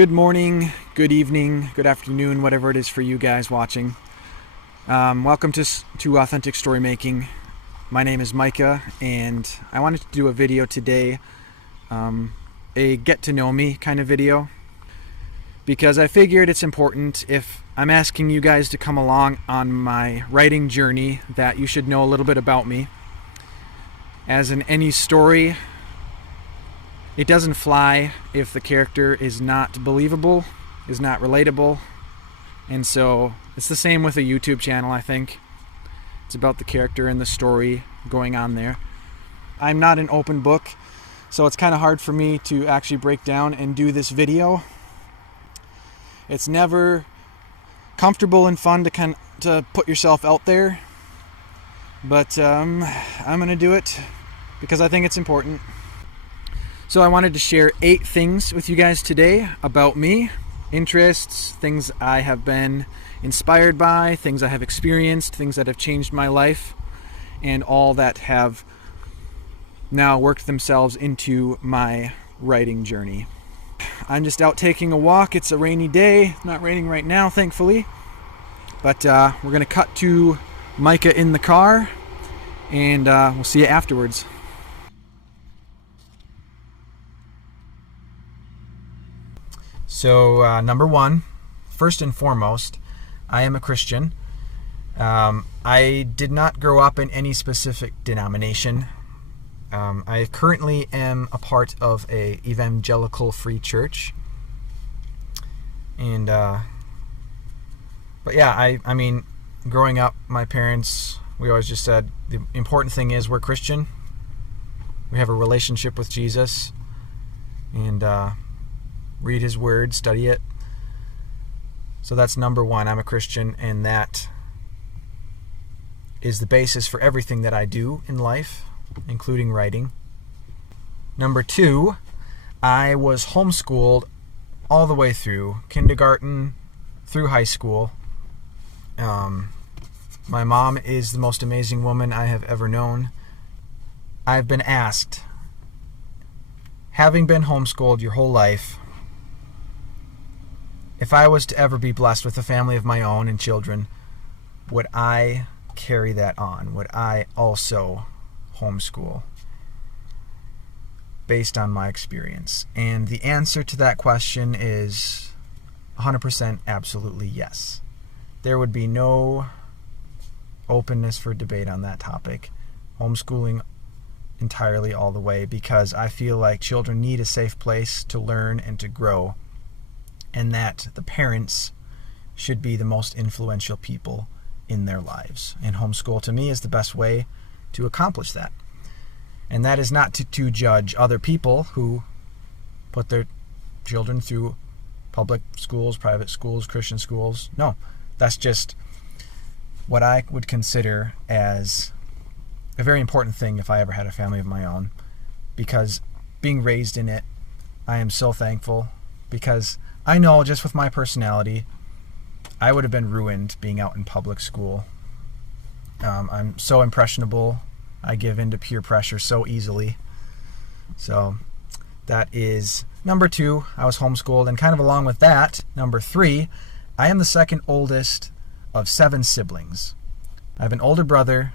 Good morning, good evening, good afternoon, whatever it is for you guys watching. Welcome to Authentic Story Making. My name is Micah, and I wanted to do a video today, a get to know me kind of video, because I figured it's important if I'm asking you guys to come along on my writing journey that you should know a little bit about me. As in any story, it doesn't fly if the character is not believable, is not relatable. And so it's the same with a YouTube channel, I think. It's about the character and the story going on there. I'm not an open book, so it's kind of hard for me to actually break down and do this video. It's never comfortable and fun to put yourself out there, but I'm going to do it because I think it's important. So I wanted to share 8 things with you guys today about me, interests, things I have been inspired by, things I have experienced, things that have changed my life, and all that have now worked themselves into my writing journey. I'm just out taking a walk. It's a rainy day. It's not raining right now, thankfully. But we're going to cut to Micah in the car, and we'll see you afterwards. So, number one, first and foremost, I am a Christian. I did not grow up in any specific denomination. I currently am a part of a evangelical free church. And, but yeah, I mean, growing up, my parents, we always just said, the important thing is we're Christian. We have a relationship with Jesus. And, read his word, study it. So that's number one. I'm a Christian, and that is the basis for everything that I do in life, including writing. Number two, I was homeschooled all the way through kindergarten through high school. My mom is the most amazing woman I have ever known. I've been asked, having been homeschooled your whole life, if I was to ever be blessed with a family of my own and children, would I carry that on? Would I also homeschool based on my experience? And the answer to that question is 100% absolutely yes. There would be no openness for debate on that topic. Homeschooling entirely all the way, because I feel like children need a safe place to learn and to grow, and that the parents should be the most influential people in their lives. And homeschool, to me, is the best way to accomplish that. And that is not to judge other people who put their children through public schools, private schools, Christian schools. No, that's just what I would consider as a very important thing if I ever had a family of my own. Because being raised in it, I am so thankful, because I know just with my personality, I would have been ruined being out in public school. I'm so impressionable. I give in to peer pressure so easily. So that is number two. I was homeschooled, and kind of along with that, number three, I am the second oldest of 7 siblings. I have an older brother,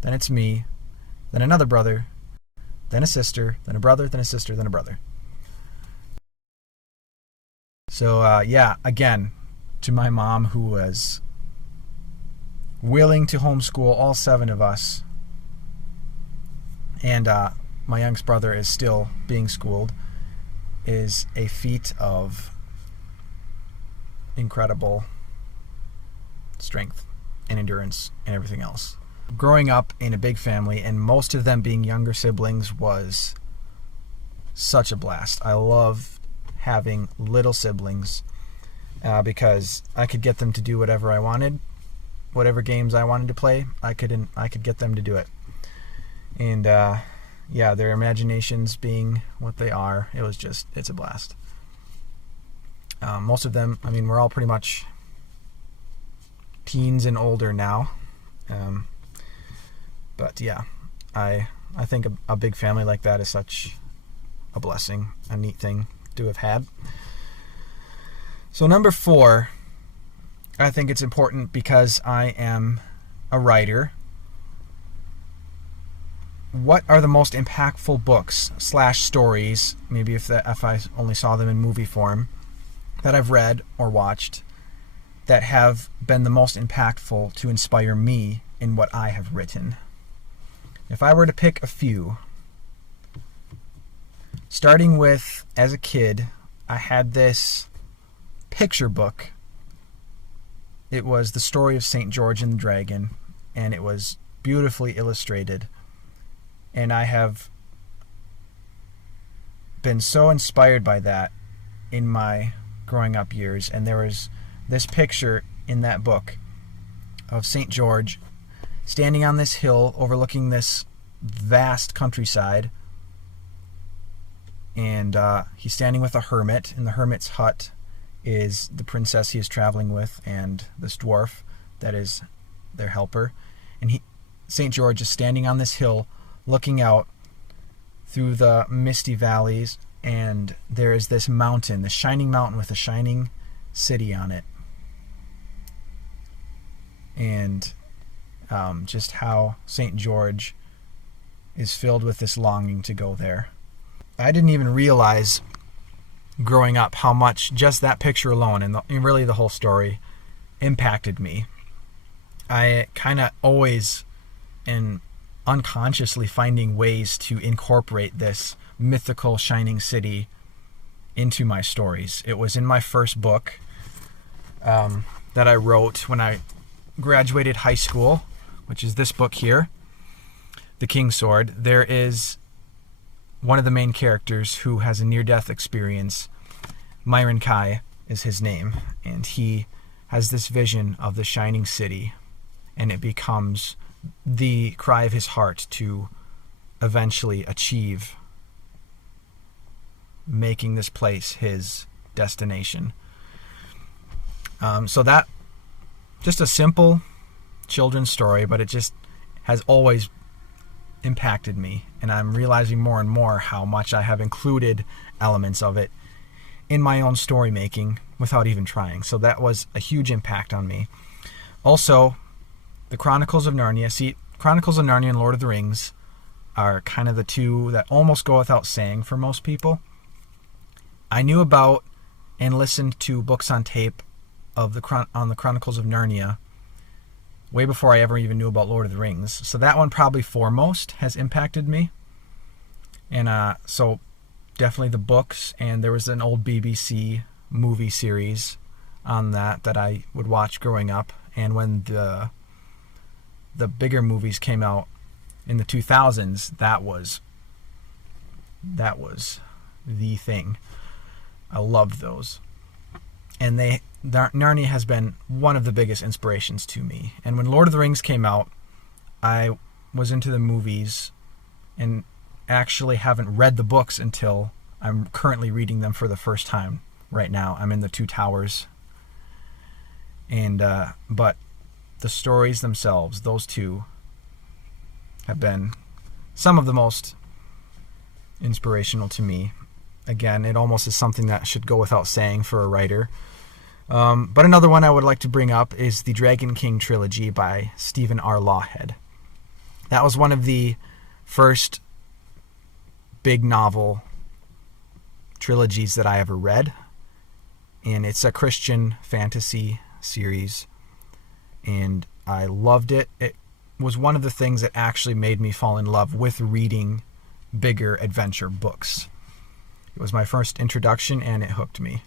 then it's me, then another brother, then a sister, then a brother, then a sister, then a brother. So, yeah, again, to my mom, who was willing to homeschool all 7 of us, and my youngest brother is still being schooled, is a feat of incredible strength and endurance and everything else. Growing up in a big family, and most of them being younger siblings, was such a blast. I love having little siblings because I could get them to do whatever I wanted, whatever games I wanted to play. I could get them to do it, and yeah, their imaginations being what they are, it's a blast. Most of them, I mean, we're all pretty much teens and older now, but yeah, I think a big family like that is such a blessing, a neat thing to have had. So number 4, I think it's important because I am a writer. What are the most impactful books / stories, maybe if I only saw them in movie form, that I've read or watched that have been the most impactful to inspire me in what I have written? If I were to pick a few, starting with, as a kid, I had this picture book. It was the story of St. George and the Dragon, and it was beautifully illustrated. And I have been so inspired by that in my growing up years. And there was this picture in that book of St. George standing on this hill overlooking this vast countryside. And he's standing with a hermit. In the hermit's hut is the princess he is traveling with and this dwarf that is their helper. And St. George is standing on this hill looking out through the misty valleys, and there is this mountain, the shining mountain with a shining city on it. And just how St. George is filled with this longing to go there. I didn't even realize growing up how much just that picture alone and really the whole story impacted me. I kind of always am unconsciously finding ways to incorporate this mythical shining city into my stories. It was in my first book that I wrote when I graduated high school, which is this book here, The King's Sword. There is one of the main characters who has a near-death experience. Micah is his name, and he has this vision of the shining city, and it becomes the cry of his heart to eventually achieve making this place his destination. So that, just a simple children's story, but it just has always impacted me, and I'm realizing more and more how much I have included elements of it in my own story making without even trying. So that was a huge impact on me. Also, the Chronicles of Narnia. See, Chronicles of Narnia and Lord of the Rings are kind of the two that almost go without saying for most people. I knew about and listened to books on tape on the Chronicles of Narnia way before I ever even knew about Lord of the Rings. So that one probably foremost has impacted me. And so definitely the books, and there was an old BBC movie series on that I would watch growing up. And when the bigger movies came out in the 2000s, that was the thing. I loved those. And Narnia has been one of the biggest inspirations to me. And when Lord of the Rings came out, I was into the movies and actually haven't read the books until I'm currently reading them for the first time right now. I'm in the Two Towers. And but the stories themselves, those two, have been some of the most inspirational to me. Again, it almost is something that should go without saying for a writer. But another one I would like to bring up is the Dragon King trilogy by Stephen R. Lawhead. That was one of the first big novel trilogies that I ever read. And it's a Christian fantasy series. And I loved it. It was one of the things that actually made me fall in love with reading bigger adventure books. It was my first introduction, and it hooked me.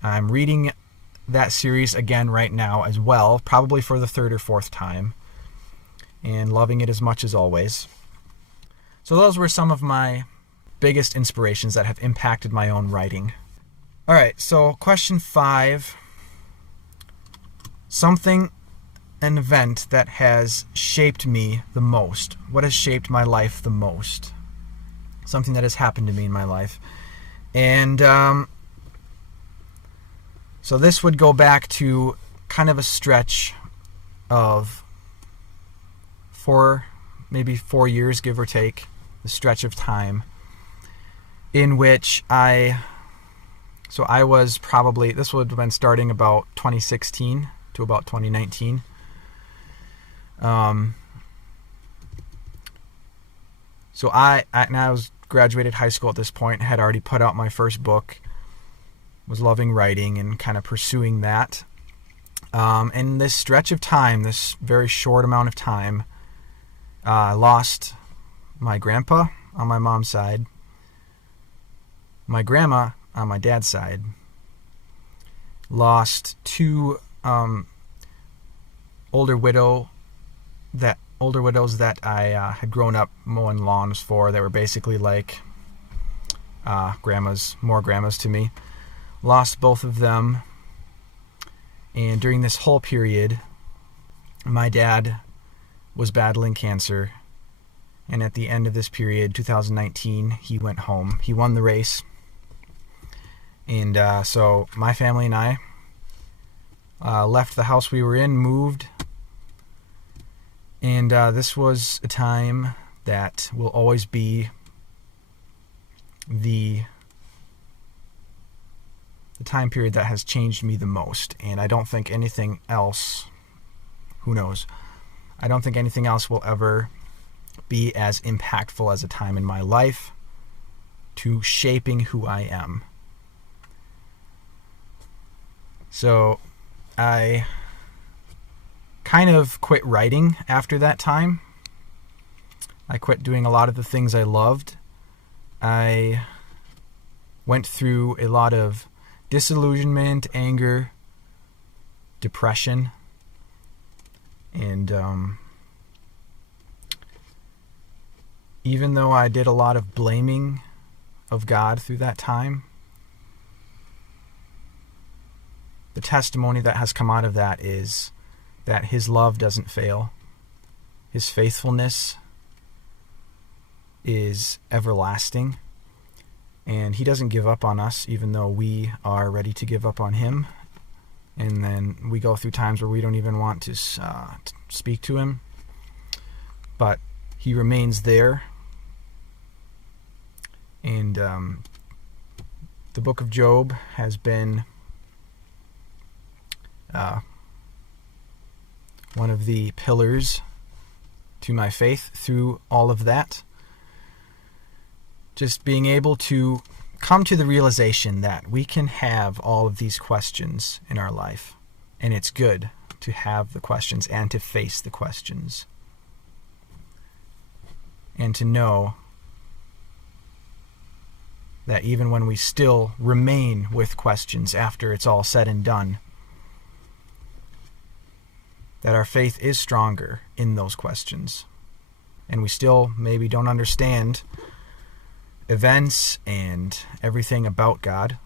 I'm reading that series again right now as well, probably for the third or fourth time, and loving it as much as always. So those were some of my biggest inspirations that have impacted my own writing. All right, so question 5. An event that has shaped me the most. What has shaped my life the most? Something that has happened to me in my life. And so this would go back to kind of a stretch of maybe 4 years, give or take, a stretch of time in which I So I was probably, this would have been starting about 2016 to about 2019. So I was graduated high school at this point, had already put out my first book, was loving writing and kind of pursuing that. In this stretch of time, this very short amount of time, I lost my grandpa on my mom's side, my grandma on my dad's side, lost two older widows that I had grown up mowing lawns for. They were basically like more grandmas to me. Lost both of them, and during this whole period, my dad was battling cancer, and at the end of this period, 2019, he went home. He won the race, and so my family and I left the house we were in, moved, and this was a time that will always be the time period that has changed me the most. And I don't think anything else, who knows, I don't think anything else will ever be as impactful as a time in my life to shaping who I am. So I kind of quit writing after that time. I quit doing a lot of the things I loved. I went through a lot of disillusionment, anger, depression, and even though I did a lot of blaming of God through that time, the testimony that has come out of that is that His love doesn't fail. His faithfulness is everlasting. And He doesn't give up on us, even though we are ready to give up on Him. And then we go through times where we don't even want to speak to Him. But He remains there. And the book of Job has been one of the pillars to my faith through all of that. Just being able to come to the realization that we can have all of these questions in our life, and it's good to have the questions and to face the questions, and to know that even when we still remain with questions after it's all said and done, that our faith is stronger in those questions, and we still maybe don't understand events and everything about God,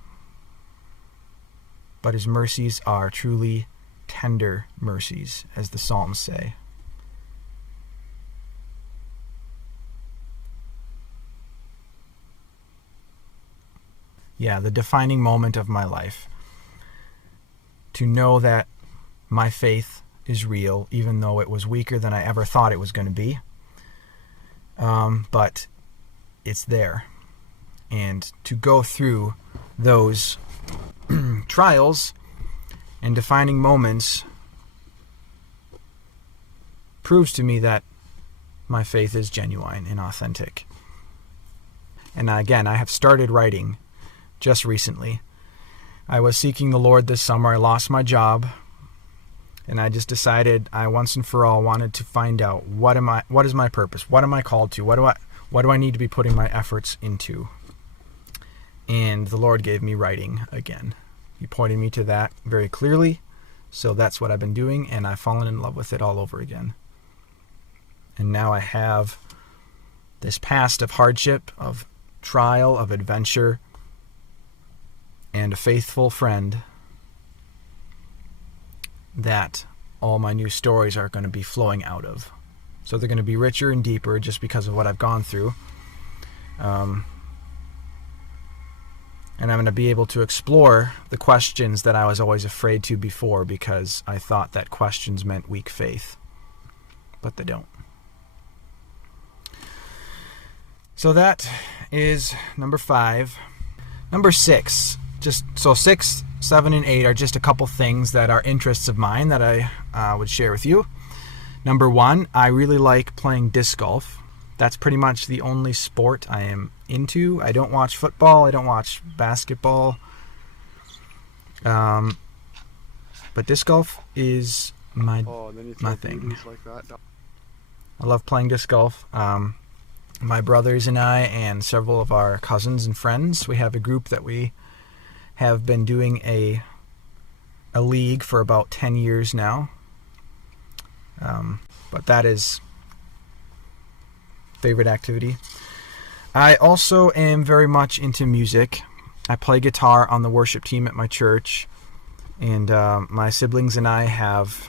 but His mercies are truly tender mercies, as the Psalms say. Yeah, the defining moment of my life. To know that my faith is real, even though it was weaker than I ever thought it was going to be. But it's there. And to go through those trials and defining moments proves to me that my faith is genuine and authentic. And again, I have started writing just recently. I was seeking the Lord this summer. I lost my job, and I just decided I once and for all wanted to find out what is my purpose? What am I called to? What do I need to be putting my efforts into? And the Lord gave me writing again. He pointed me to that very clearly. So that's what I've been doing, and I've fallen in love with it all over again. And now I have this past of hardship, of trial, of adventure, and a faithful friend that all my new stories are going to be flowing out of. So they're going to be richer and deeper just because of what I've gone through. And I'm going to be able to explore the questions that I was always afraid to before, because I thought that questions meant weak faith. But they don't. So that is number 5. Number 6 just so 6, 7, and 8 are just a couple things that are interests of mine that I would share with you. Number 1, I really like playing disc golf. That's pretty much the only sport I am into. I don't watch football. I don't watch basketball. But disc golf is my thing. Like that. I love playing disc golf. My brothers and I and several of our cousins and friends, we have a group that we have been doing a league for about 10 years now. But that is favorite activity. I also am very much into music. I play guitar on the worship team at my church, and my siblings and I have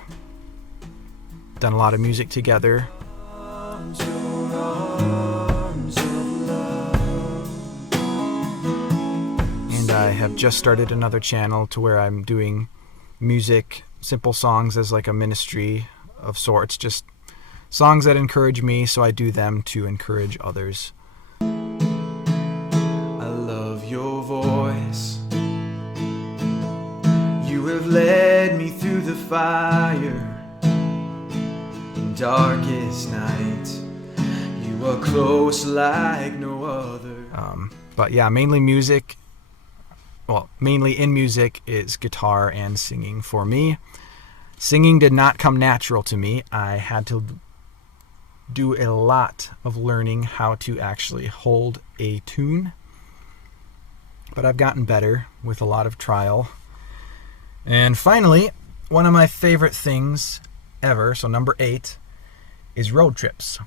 done a lot of music together. And I have just started another channel to where I'm doing music, simple songs as like a ministry of sorts, just songs that encourage me, so I do them to encourage others. I love your voice. You have led me through the fire in darkest night. You are close like no other. But yeah, mainly music. Well, mainly in music is guitar and singing for me. Singing did not come natural to me. I had to do a lot of learning how to actually hold a tune. But I've gotten better with a lot of trial. And finally, one of my favorite things ever, so number 8, is road trips.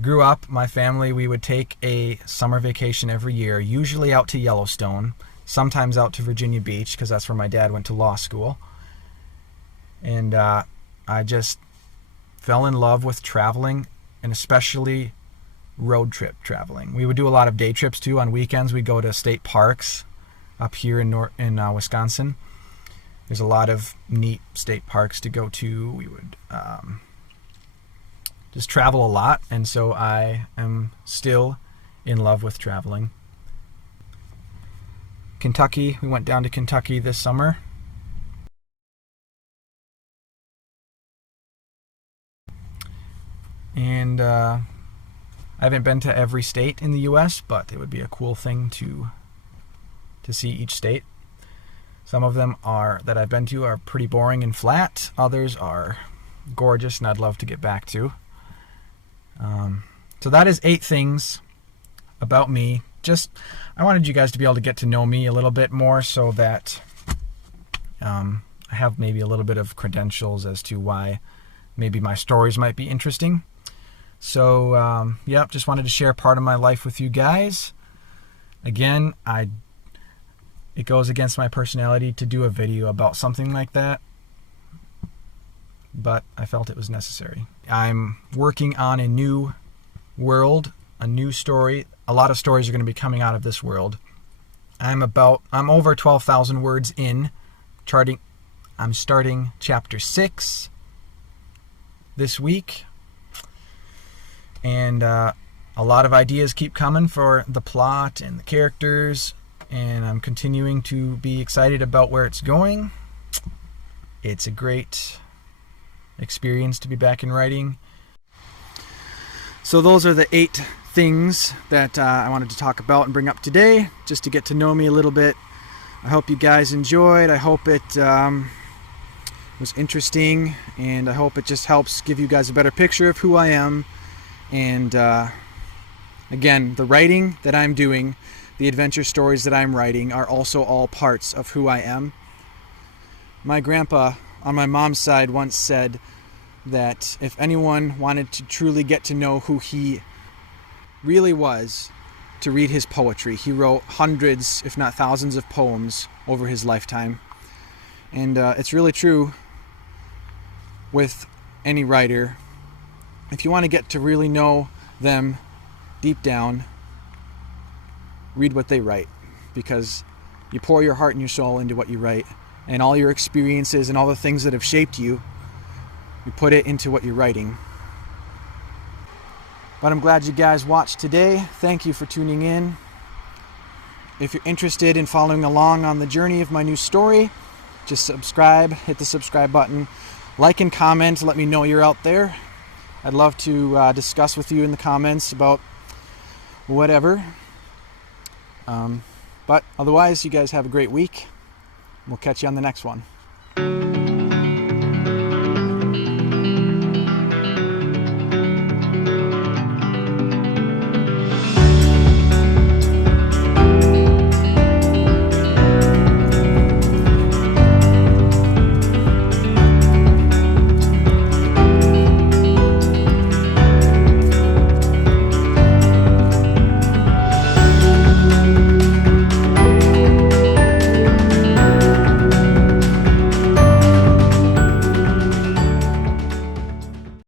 Grew up, my family, we would take a summer vacation every year, usually out to Yellowstone, sometimes out to Virginia Beach, because that's where my dad went to law school. And I just fell in love with traveling, and especially road trip traveling. We would do a lot of day trips too. On weekends, we'd go to state parks up here in Wisconsin. There's a lot of neat state parks to go to. We would just travel a lot, and so I am still in love with traveling. Kentucky, we went down to Kentucky this summer. And I haven't been to every state in the U.S., but it would be a cool thing to see each state. Some of them that I've been to are pretty boring and flat. Others are gorgeous, and I'd love to get back to. So that is 8 things about me. I wanted you guys to be able to get to know me a little bit more, so that I have maybe a little bit of credentials as to why maybe my stories might be interesting. So, just wanted to share part of my life with you guys. Again, it goes against my personality to do a video about something like that, but I felt it was necessary. I'm working on a new world, a new story. A lot of stories are going to be coming out of this world. I'm over 12,000 words in. I'm starting chapter 6 this week. And a lot of ideas keep coming for the plot and the characters, and I'm continuing to be excited about where it's going. It's a great experience to be back in writing. So those are the 8 things that I wanted to talk about and bring up today, just to get to know me a little bit. I hope you guys enjoyed. I hope it was interesting, and I hope it just helps give you guys a better picture of who I am. And again, the writing that I'm doing, the adventure stories that I'm writing, are also all parts of who I am. My grandpa on my mom's side once said that if anyone wanted to truly get to know who he really was, to read his poetry. He wrote hundreds, if not thousands, of poems over his lifetime. And it's really true with any writer. If you want to get to really know them deep down, read what they write, because you pour your heart and your soul into what you write, and all your experiences and all the things that have shaped you, you put it into what you're writing. But I'm glad you guys watched today. Thank you for tuning in. If you're interested in following along on the journey of my new story, just subscribe, hit the subscribe button, like and comment, let me know you're out there. I'd love to discuss with you in the comments about whatever. But otherwise, you guys have a great week. We'll catch you on the next one.